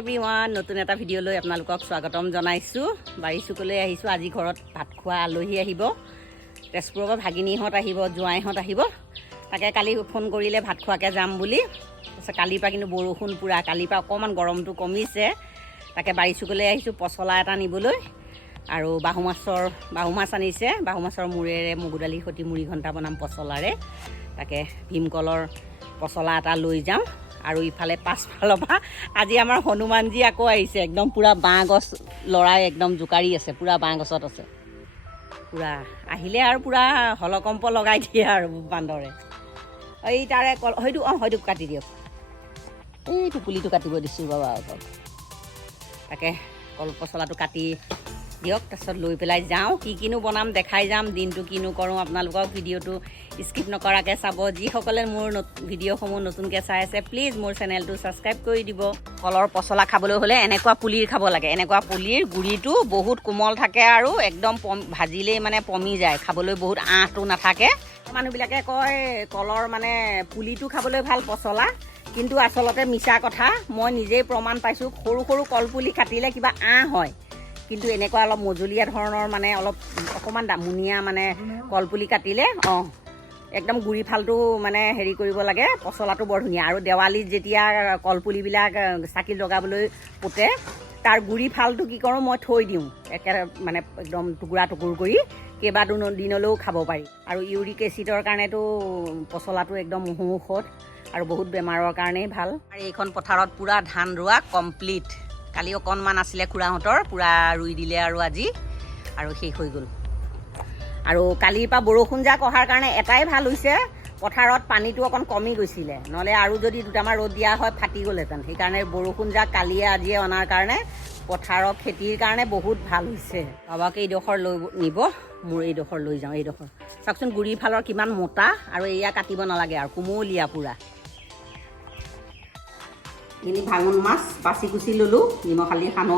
Everyone নতুন এটা video' লৈ আপোনালোকক স্বাগতম জনাইছোঁ। বাৰিচুকলৈ আহিছোঁ। আজি ঘৰত ভাত খোৱা আলহী আহিব। তেজপুৰৰ পৰা ভাগিনীহঁত আহিব, জোঁৱাইহঁত আহিব। তাকে কালি ফোন কৰিলে ভাত খোৱাকৈ যাম বুলি। তাৰপিছত কালিৰ পৰা কিন্তু বৰষুণ পুৰা, কালিৰ পৰা অকণমান গৰমটো কমিছে। তাকে বাৰিচুকলৈ আহিছোঁ পচলা এটা নিবলৈ। আৰু বাহু মাছ আনিছে। বাহু মাছৰ মূৰেৰে মগু দালিৰ সৈতে মুড়ি ঘণ্টা বনাম পচলাৰে। তাকে ভীমকলৰ পচলা এটা লৈ যাম। আৰু ইফালে পাছফালৰ পৰা আজি আমাৰ হনুমানজী আকৌ আহিছে। একদম পূৰা বাঁহ গছ লৰাই একদম জোকাৰি আছে, পূৰা বাঁহ গছত আছে। পূৰা আহিলে আৰু পূৰা হলকম্প লগাই দিয়ে আৰু বান্দৰে। এই তাৰে হয়তো কাটি দিয়ক। এইটো পুলিটো কাটিব দিছোঁ বাবা। তাকে কল পচলাটো কাটি দিয়ক, তাৰপিছত লৈ পেলাই যাওঁ। কিনো বনাম দেখাই যাম, দিনটো কিনো কৰোঁ আপোনালোকক ভিডিঅ'টো স্কিপ নকৰাকৈ চাব। যিসকলে মোৰ ভিডিঅ'সমূহ নতুনকৈ চাই আছে প্লিজ মোৰ চেনেলটো ছাবস্ক্ৰাইব কৰি দিব। কলৰ পচলা খাবলৈ হ'লে এনেকুৱা পুলিৰ খাব লাগে। এনেকুৱা পুলিৰ গুৰিটো বহুত কোমল থাকে আৰু একদম ভাজিলেই মানে পমি যায়, খাবলৈ বহুত আঁহটো নাথাকে। মানুহবিলাকে কয় কলৰ মানে পুলিটো খাবলৈ ভাল পচলা, কিন্তু আচলতে মিছা কথা। মই নিজেই প্ৰমাণ পাইছোঁ। সৰু সৰু কলপুলি কাটিলে কিবা আঁহ হয়, কিন্তু এনেকুৱা অলপ মজলীয়া ধৰণৰ মানে অকণমান দামুনীয়া মানে কলপুলি কাটিলে একদম গুৰি ফালটো মানে হেৰি কৰিব লাগে। পচলাটো বৰ ধুনীয়া। আৰু দেৱালীত যেতিয়া কলপুলিবিলাক চাকি লগাবলৈ পোতে, তাৰ গুৰি ফালটো কি কৰোঁ মই থৈ দিওঁ মানে একদম টুকুৰা কৰি, দিনলৈও খাব পাৰি। আৰু ইউৰিক এচিডৰ কাৰণেতো পচলাটো একদম ঔষধ আৰু বহুত বেমাৰৰ কাৰণেই ভাল। আৰু এইখন পথাৰত পূৰা ধান ৰোৱা কমপ্লিট। কালি অকণমান আছিলে খুৰাহঁতৰ, পূৰা ৰুই দিলে আৰু আজি আৰু শেষ হৈ গ'ল। আৰু কালিৰ পৰা বৰষুণ যাক অহাৰ কাৰণে এটাই ভাল হৈছে, পথাৰত পানীটো অকণ কমি গৈছিলে। নহ'লে আৰু যদি দুটামান ৰ'দ দিয়া হয় ফাটি গ'লহেঁতেন। সেইকাৰণে বৰষুণ যাক কালিয়ে আজিয়ে অনাৰ কাৰণে পথাৰৰ খেতিৰ কাৰণে বহুত ভাল হৈছে। বাবাকে এইডোখৰ লৈ নিব, মোৰ এইডোখৰ লৈ যাওঁ। এইডোখৰ চাওকচোন গুৰি ফালৰ কিমান মোটা, আৰু এয়া কাটিব নালাগে আৰু কুমলীয়া পূৰা। এইখিনি ভাঙোন মাছ বাচি কুচি ল'লোঁ, নিমখ হালধি সানো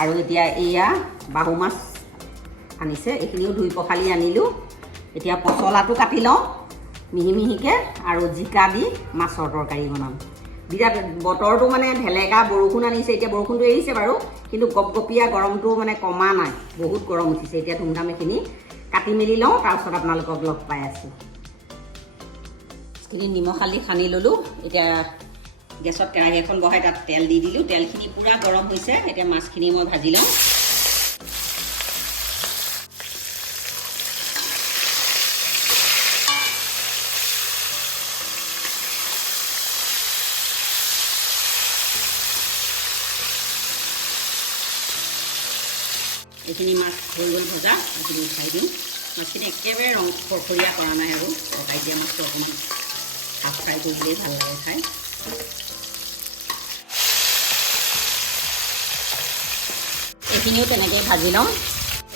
আৰু এতিয়া এয়া বাহু মাছ আনিছে, এইখিনিও ধুই পখালি আনিলোঁ। এতিয়া পচলাটো কাটি লওঁ মিহি মিহিকৈ, আৰু জিকা দি মাছৰ তৰকাৰী বনাম। বিৰাট বতৰটো মানে ঢেলেকা বৰষুণ আনিছে। এতিয়া বৰষুণটো এৰিছে বাৰু, কিন্তু গপগপীয়া গৰমটো মানে কমা নাই, বহুত গৰম উঠিছে। এতিয়া ধুমধাম এইখিনি কাটি মেলি লওঁ, তাৰপিছত আপোনালোকক লগ পাই আছোঁ। এইখিনি নিমখ হালধি সানি ল'লোঁ। এতিয়া গেছত কেৰাহী এখন বহাই তাত তেল দি দিলোঁ। তেলখিনি পূৰা গৰম হৈছে। এতিয়া মাছখিনি মই ভাজি লওঁ। এইখিনি মাছ হৈ গ'ল ভজা, এইখিনি উঠাই দিওঁ। মাছখিনি একেবাৰে ৰং ফৰফৰীয়া কৰা নাই আৰু তৰকাৰী দিয়া মাছটো অকণমান হাফ ফ্ৰাই কৰিলেই ভাল লাগে খাই। এইখিনিও তেনেকৈ ভাজি লওঁ।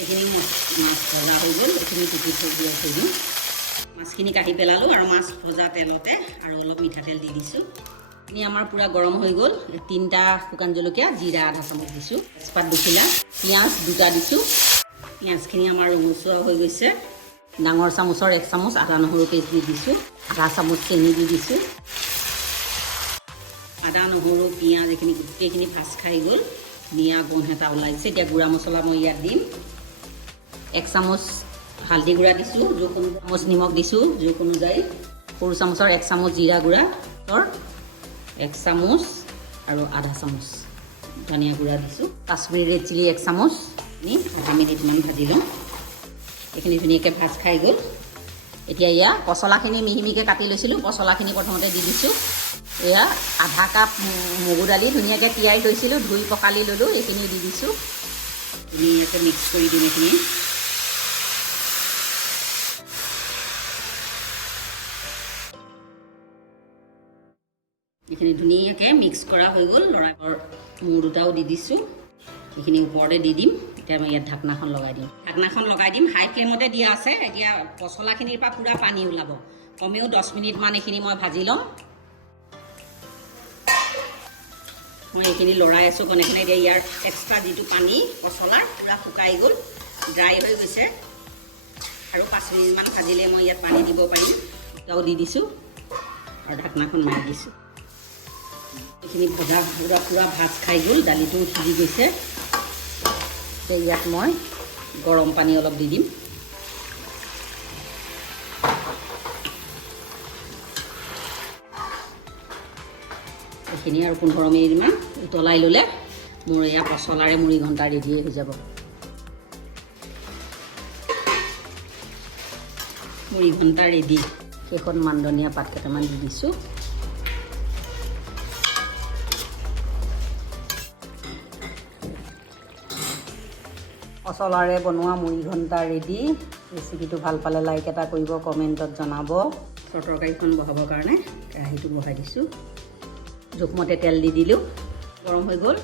এইখিনি মাছ ভজা হৈ গ'ল, এইখিনি টুকি থৈ দিওঁ। মাছখিনি কাটি পেলালোঁ আৰু মাছ ভজা তেলতে আৰু অলপ মিঠাতেল দি দিছোঁ। এইখিনি আমাৰ পূৰা গৰম হৈ গ'ল। 3টা শুকান জলকীয়া, জিৰা আধা চামুচ দিছোঁ, তেজপাত 2 পিঁয়াজ 2টা দিছোঁ। পিঁয়াজখিনি আমাৰ ৰঙচুৱা হৈ গৈছে। ডাঙৰ চামুচৰ 1 চামুচ আদা নহৰু পেষ্ট দি দিছোঁ, আধা চামুচ চেনি দি দিছোঁ। আদা নহৰু পিঁয়াজ এইখিনি গোটেইখিনি ভাজ খাই গ'ল, ধুনীয়া গোন্ধ এটা ওলাইছে। এতিয়া গুড়া মছলা মই ইয়াত দিম। 1 চামুচ হালধি গুড়া দিছোঁ, জোখ 1 চামুচ নিমখ দিছোঁ জোখ অনুযায়ী। সৰু চামুচৰ 1 চামুচ জিৰা গুড়া, 1 চামুচ আৰু আধা চামুচ ধনিয়া গুড়া দিছোঁ। কাশ্মীৰী ৰেড চিলি 1 চামুচ। 5 মিনিটমান ভাজি লওঁ। এইখিনি ধুনীয়াকৈ ভাজ খাই গ'ল। এতিয়া এয়া পচলাখিনি মিহি মিহিকৈ কাটি লৈছিলোঁ, পচলাখিনি প্ৰথমতে দি দিছোঁ। এয়া আধা কাপ মগু দালি ধুনীয়াকৈ তিয়াই লৈছিলোঁ, ধুই পখালি ল'লোঁ, এইখিনি দি দিছোঁ। ধুনীয়াকৈ মিক্স কৰি দিম এইখিনি। এইখিনি ধুনীয়াকৈ মিক্স কৰা হৈ গ'ল। লৰাৰ মূৰ 2টাও দি দিছোঁ, এইখিনি ওপৰতে দি দিম। এতিয়া মই ইয়াত ঢাকনাখন লগাই দিম। হাই ফ্লেমতে দিয়া আছে। এতিয়া পচলাখিনিৰ পৰা পূৰা পানী ওলাব। কমেও 10 মিনিটমান এইখিনি মই ভাজি ল'ম। মই এইখিনি লৰাই আছোঁ কণেখিনি। এতিয়া ইয়াৰ এক্সট্ৰা যিটো পানী পচলাৰ পূৰা শুকাই গ'ল, ড্ৰাই হৈ গৈছে। আৰু 5 মিনিটমান ভাজিলে মই ইয়াত পানী দিব পাৰিম। এটাও দি দিছোঁ আৰু ঢাকনাখন মাৰি দিছোঁ। এইখিনি ভজা পূৰা ভাজ খাই গ'ল, দালিটো সিজি গৈছে। ইয়াত মই গৰম পানী অলপ দি দিম। এইখিনি আৰু 15 মিনিটমান উতলাই ল'লে মোৰ এয়া পচলাৰে মুড়ি ঘণ্টা ৰেডি হৈ যাব। মুড়ি ঘণ্টা ৰেডি। শেষত মানধনিয়া পাত কেইটামান দি দিছোঁ। পচলাৰে বনোৱা মুড়ি ঘণ্টা ৰেডি। ৰেচিপিটো ভাল পালে লাইক এটা কৰিব, কমেণ্টত জনাব। তৰকাৰীখন বহাবৰ কাৰণে কেৰাহীটো বহাই দিছোঁ। জোখমতে তেল দি দিলোঁ, গৰম হৈ গ'ল।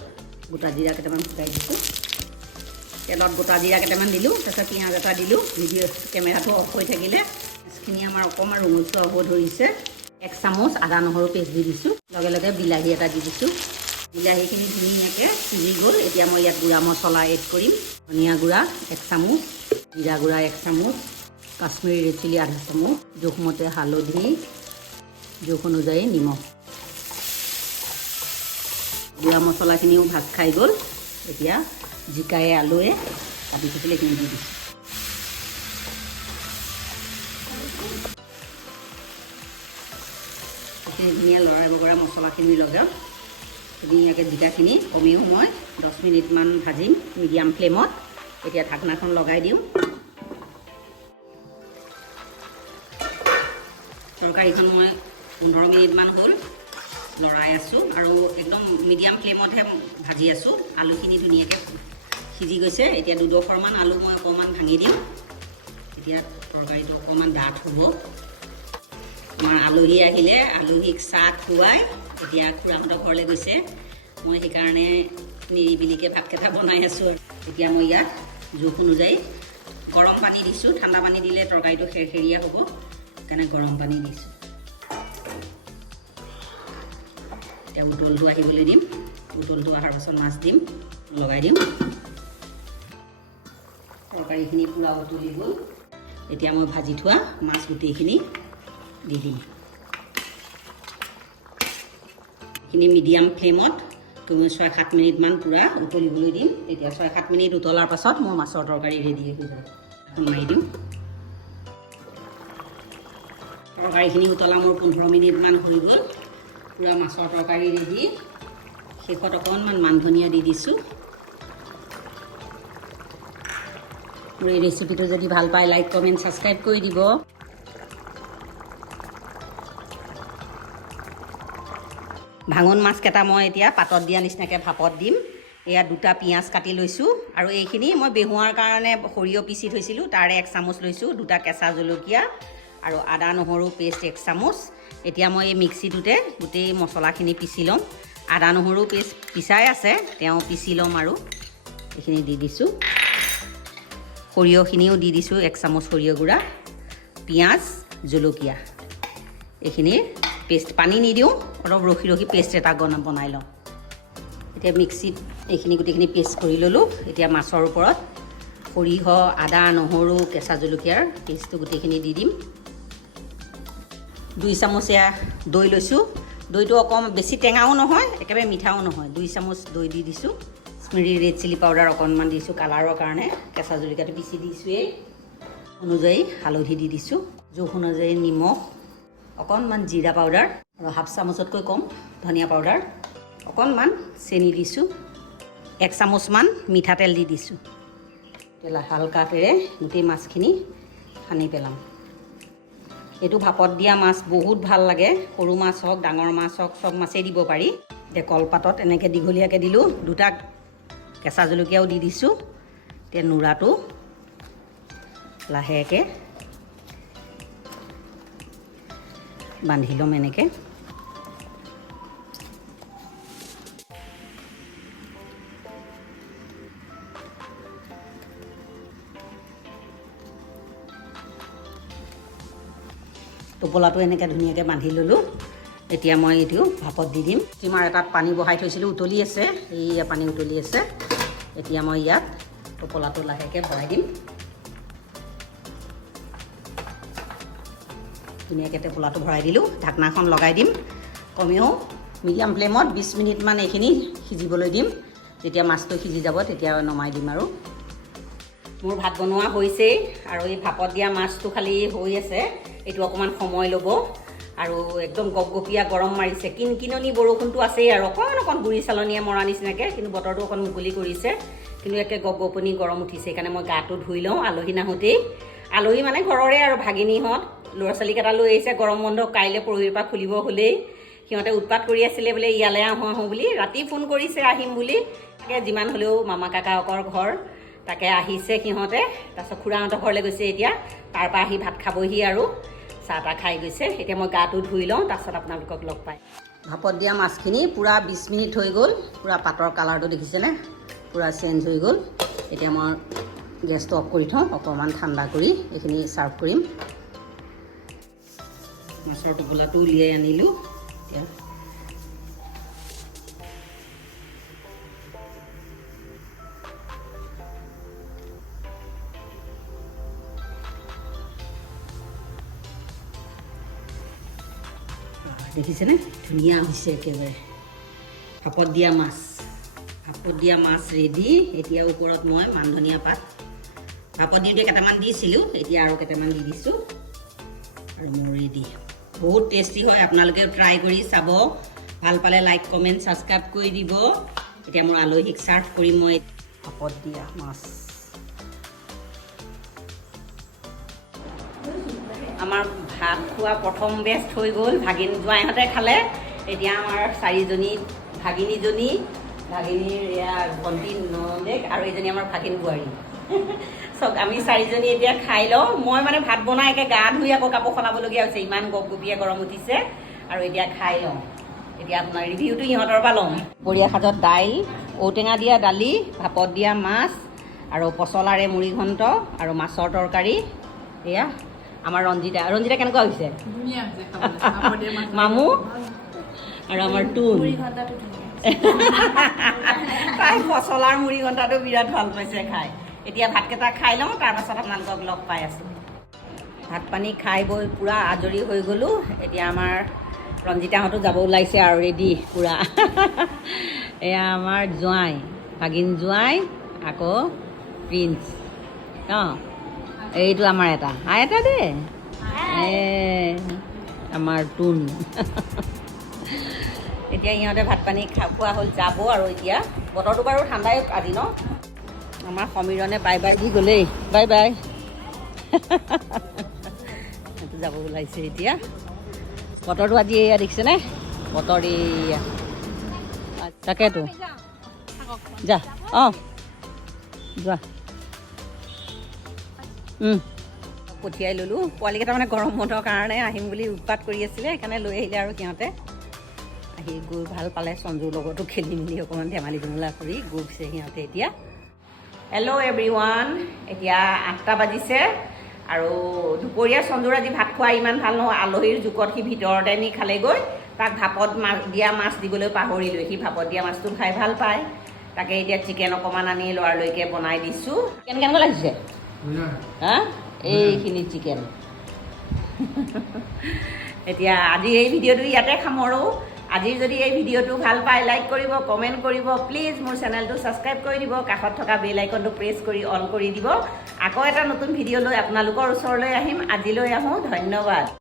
গোটা জিৰা কেইটামান ফুটাই দিছোঁ। তেলত গোটা জিৰা কেইটামান দিলোঁ, তাৰপিছত পিঁয়াজ এটা দিলোঁ। কেমেৰাটো অফ হৈ থাকিলে মাছখিনি আমাৰ অকণমান ৰঙচুৱা হ'ব ধৰিছে। 1 চামুচ আদা নহৰু পেষ্ট দি দিছোঁ। লগে লগে বিলাহী এটা দি দিছোঁ। বিলাহীখিনি ধুনীয়াকৈ সিজি গ'ল। এতিয়া মই ইয়াত গুড়া মছলা এড কৰিম। ধনিয়া গুড়া 1 চামুচ, জিৰা গুড়া 1 চামুচ, কাশ্মীৰী ৰেড চিলি আধা চামুচ, জোখমতে হালধি, জোখ অনুযায়ী নিমখ। গুড়া মছলাখিনিও ভাজ খাই গ'ল। এতিয়া জিকায়ে আলুৱে কাটি থৈছিলে এইখিনি দি দিছোঁ। ধুনীয়া লৰাই বগৰা মছলাখিনি লগাওঁ। ধুনীয়াকৈ জিকাখিনি কমেও মই 10 মিনিটমান ভাজিম মিডিয়াম ফ্লেমত। এতিয়া ঢাকনাখন লগাই দিওঁ। তৰকাৰীখন মই 15 মিনিটমান হ'ল লৰাই আছোঁ আৰু একদম মিডিয়াম ফ্লেমতহে ভাজি আছোঁ। আলুখিনি ধুনীয়াকৈ সিজি গৈছে। এতিয়া 2ডোখৰমান আলু মই অকণমান ভাঙি দিম। এতিয়া তৰকাৰীটো অকণমান ডাঠ হ'ব। আমাৰ আলহী আহিলে আলহীক চাহ খুৱাই এতিয়া খুৰাহঁতৰ ঘৰলৈ গৈছে। মই সেইকাৰণে নিৰিবিলিকৈ ভাতকেইটা বনাই আছোঁ। এতিয়া মই ইয়াত জোখ অনুযায়ী গৰম পানী দিছোঁ। ঠাণ্ডা পানী দিলে তৰকাৰীটো খেৰখেৰীয়া হ'ব, সেইকাৰণে গৰম পানী দিছোঁ। এতিয়া উতলটো আহিবলৈ দিম। উতলটো অহাৰ পাছত মাছ দিম, লগাই দিম। তৰকাৰীখিনি পূৰা উতলি গ'ল। এতিয়া মই ভাজি থোৱা মাছ গোটেইখিনি দি দিম। এইখিনি মিডিয়াম ফ্লেমত তুমি 6-7 মিনিটমান পূৰা উতলিবলৈ দিম। তেতিয়া 6-7 মিনিট উতলাৰ পাছত মোৰ মাছৰ তৰকাৰী ৰেডি হৈ যাব। এখন মাৰি দিম। তৰকাৰীখিনি উতলা মোৰ 15 মিনিটমান হৈ গ'ল। পূৰা মাছৰ তৰকাৰী ৰেডি। শেষত অকণমান মান ধনিয়া দি দিছোঁ। মোৰ এই ৰেচিপিটো যদি ভাল পায় লাইক কমেণ্ট ছাবস্ক্ৰাইব কৰি দিব। ভাঙন মাছকেইটা মই এতিয়া পাতত দিয়া নিচিনাকৈ ভাপত দিম। এয়া 2টা পিঁয়াজ কাটি লৈছোঁ আৰু এইখিনি মই বেহুৱাৰ কাৰণে সৰিয়হ পিচি থৈছিলোঁ, তাৰে 1 চামুচ লৈছোঁ। 2টা কেঁচা জলকীয়া আৰু আদা নহৰু পেষ্ট 1 চামুচ। এতিয়া মই এই মিক্সিটোতে গোটেই মছলাখিনি পিচি ল'ম। আদা নহৰু পেষ্ট পিচাই আছে, তেওঁ পিচি ল'ম আৰু এইখিনি দি দিছোঁ। সৰিয়হখিনিও দি দিছোঁ 1 চামুচ সৰিয়হ গুড়া, পিঁয়াজ, জলকীয়া এইখিনিৰ পেষ্ট। পানী নিদিওঁ, অলপ ৰখি ৰখি পেষ্ট এটা বনাই লওঁ। এতিয়া মিক্সিত এইখিনি গোটেইখিনি পেষ্ট কৰি ল'লোঁ। এতিয়া মাছৰ ওপৰত সৰিয়হ, আদা নহৰু, কেঁচা জলকীয়াৰ পেষ্টটো গোটেইখিনি দি দিম। 2 চামুচ এয়া দৈ লৈছোঁ। দৈটো অকণমান বেছি টেঙাও নহয়, একেবাৰে মিঠাও নহয়। 2 চামুচ দৈ দি দিছোঁ। কাশ্মীৰী ৰেড চিলি পাউডাৰ অকণমান দিছোঁ কালাৰৰ কাৰণে। কেঁচা জলকীয়াটো পিচি দিছোঁৱেই। অনুযায়ী হালধি দি দিছোঁ। জোখ অনুযায়ী নিমখ, অকণমান জিৰা পাউডাৰ আৰু 1/2 চামুচতকৈ কম ধনিয়া পাউডাৰ, অকণমান চেনি দিছোঁ, 1 চামুচমান মিঠাতেল দি দিছোঁ। তেল হালকা হাতেৰে গোটেই মাছখিনি সানি পেলাম। এইটো ভাপত দিয়া মাছ বহুত ভাল লাগে। সৰু মাছ হওক ডাঙৰ মাছ হওক চব মাছেই দিব পাৰি। এতিয়া কলপাতত এনেকৈ দীঘলীয়াকৈ দিলোঁ। 2টা কেঁচা জলকীয়াও দি দিছোঁ। এতিয়া নোৰাটো লাহেকৈ বান্ধি ল'ম এনেকৈ। টোপোলাটো এনেকৈ ধুনীয়াকৈ বান্ধি ল'লোঁ। এতিয়া মই এইটো ভাপত দি দিম। ষ্টিমাৰ এটাত পানী বহাই থৈছিলোঁ, উতলি আছে। এইয়া পানী উতলি আছে। এতিয়া মই ইয়াত টোপোলাটো লাহেকৈ ভৰাই দিম। ধুনীয়াকৈ টোপোলাটো ভৰাই দিলোঁ। ঢাকনাখন লগাই দিম। কমেও মিডিয়াম ফ্লেমত 20 মিনিটমান এইখিনি সিজিবলৈ দিম। যেতিয়া মাছটো সিজি যাব তেতিয়া নমাই দিম আৰু মোৰ ভাত বনোৱা হৈছেই আৰু এই ভাপত দিয়া মাছটো খালি হৈ আছে। এইটো অকণমান সময় ল'ব আৰু একদম গপগপীয়া গৰম মাৰিছে। কিনকিননি বৰষুণটো আছেই আৰু অকণ গুৰি চালনীয়ে মৰা নিচিনাকৈ, কিন্তু বতৰটো অকণ মুকলি কৰিছে। কিন্তু একে গপগপনি গৰম উঠিছে। সেইকাৰণে মই গাটো ধুই লওঁ আলহী নাহোঁতেই। আলহী মানে ঘৰৰে আৰু ভাগিনীহঁত ল'ৰা ছোৱালীকেইটা লৈ আহিছে। গৰম বন্ধ কাইলৈ পৰহিৰ পৰা খুলিব হ'লেই। সিহঁতে উৎপাত কৰি আছিলে বোলে ইয়ালৈ আহোঁ বুলি। ৰাতি ফোন কৰিছে আহিম বুলি। তাকে যিমান হ'লেও মামা কাকাকৰ ঘৰ, তাকে আহিছে সিহঁতে। তাৰপিছত খুৰাহঁতৰ ঘৰলৈ গৈছে এতিয়া। তাৰপৰা আহি ভাত খাবহি আৰু চাহ তাহ খাই গৈছে। এতিয়া মই গাটো ধুই লওঁ, তাৰপিছত আপোনালোকক লগ পাই। ভাপত দিয়া মাছখিনি পূৰা 20 মিনিট হৈ গ'ল। পূৰা পাতৰ কালাৰটো দেখিছেনে? পূৰা চেঞ্জ হৈ গ'ল। এতিয়া মই গেছটো অফ কৰি থওঁ, অকণমান ঠাণ্ডা কৰি এইখিনি ছাৰ্ভ কৰিম। মাছৰ টোপোলাটো উলিয়াই আনিলোঁ। এতিয়া দেখিছেনে? ধুনীয়া হৈছে একেবাৰে ভাপত দিয়া মাছ। ভাপত দিয়া মাছ ৰেডি। এতিয়া ওপৰত মই মান ধনিয়া পাত ভাপত দিওঁতে কেইটামান দিছিলোঁ, এতিয়া আৰু কেইটামান দি দিছোঁ আৰু মোৰ ৰেডি। বহুত টেষ্টি হয়, আপোনালোকেও ট্ৰাই কৰি চাব। ভাল পালে লাইক কমেণ্ট ছাবস্ক্ৰাইব কৰি দিব। এতিয়া মোৰ আলহীক ছাৰ্ভ কৰিম মই ভাপত দিয়া মাছ। আমাৰ ভাত খোৱা প্ৰথম বেষ্ট হৈ গ'ল। জোৱাইহঁতে খালে। এতিয়া আমাৰ 4জনী ভাগিনীজনী, ভাগিনীৰ এয়া ভণ্টি নন্দেক আৰু এইজনী আমাৰ ভাগিন বোৱাৰী। চব আমি 4জনী এতিয়া খাই লওঁ। মই মানে ভাত বনাই একে গা ধুই আকৌ কাপোৰ সলাবলগীয়া হৈছে, ইমান গপগপীয়া গৰম উঠিছে। আৰু এতিয়া খাই লওঁ। এতিয়া আপোনাৰ ৰিভিউটো ইহঁতৰ পৰা ল'ম। দুপৰীয়া সাজত দাইল, ঔটেঙা দিয়া দালি, ভাপত দিয়া মাছ আৰু পচলাৰে মুড়ি ঘণ্ট আৰু মাছৰ তৰকাৰী। এয়া আমাৰ ৰঞ্জিতা কেনেকুৱা হৈছে? মামু আৰু আমাৰ টুন। তাই পচলাৰ মুড়ি ঘণ্টাটো বিৰাট ভাল পাইছে খাই। এতিয়া ভাতকেইটা খাই লওঁ, তাৰপাছত আপোনালোকক লগ পাই আছোঁ। ভাত পানী খাই বৈ পূৰা আজৰি হৈ গ'লোঁ। এতিয়া আমাৰ ৰঞ্জিতাহঁতো যাব ওলাইছে আৰু ৰেডি পূৰা। এয়া আমাৰ জোঁৱাই, ভাগিন জোঁৱাই, আকৌ প্ৰিন্স। অঁ এইটো আমাৰ এটা দেই, আমাৰ টুন। এতিয়া সিহঁতে ভাত পানী খোৱা হ'ল, যাব আৰু এতিয়া। বতৰটো বাৰু ঠাণ্ডাই আজি ন। আমাৰ সমীৰণে বাই বাই দি গ'লেই, বাই বাই। সেইটো যাব ওলাইছে এতিয়া। বতৰটো আজি এয়া দেখিছেনে? বতৰ এয়া তাকেতো। যা অঁ যোৱা। পঠিয়াই ল'লোঁ। পোৱালিকেইটা মানে গৰম বন্ধৰ কাৰণে আহিম বুলি উৎপাত কৰি আছিলে, সেইকাৰণে লৈ আহিলে আৰু সিহঁতে। আহি গৈ ভাল পালে। সঞ্জুৰ লগতো খেলি মেলি অকণমান ধেমালি ধুমুলা কৰি গৈছে সিহঁতে এতিয়া। হেল্ল' এভৰিৱান, এতিয়া 8টা বাজিছে আৰু দুপৰীয়া সঞ্জুৰ আজি ভাত খোৱা ইমান ভাল নহয়। আলহীৰ জোকত সি ভিতৰতে নি খালেগৈ। তাক ভাপত দিয়া মাছ দিবলৈ পাহৰিলোঁ। সি ভাপত দিয়া মাছটো খাই ভাল পায়। তাকে এতিয়া চিকেন অকণমান আনি ল'ৰালৈকে বনাই দিছোঁ। চিকেন কেনেকুৱা লাগিছে? হা এইখিনি চিকেন। এতিয়া আজি এই ভিডিঅ'টো ইয়াতে সামৰোঁ। আজি যদি এই ভিডিঅ'টো ভাল পায় লাইক কৰিব, কমেণ্ট কৰিব। প্লিজ মোৰ চেনেলটো ছাবস্ক্ৰাইব কৰি দিব। কাষত থকা বেল আইকনটো প্ৰেছ কৰি অল কৰি দিব। আকৌ এটা নতুন ভিডিঅ' লৈ আপোনালোকৰ ওচৰলৈ আহিম। আজিলৈ আহোঁ, ধন্যবাদ।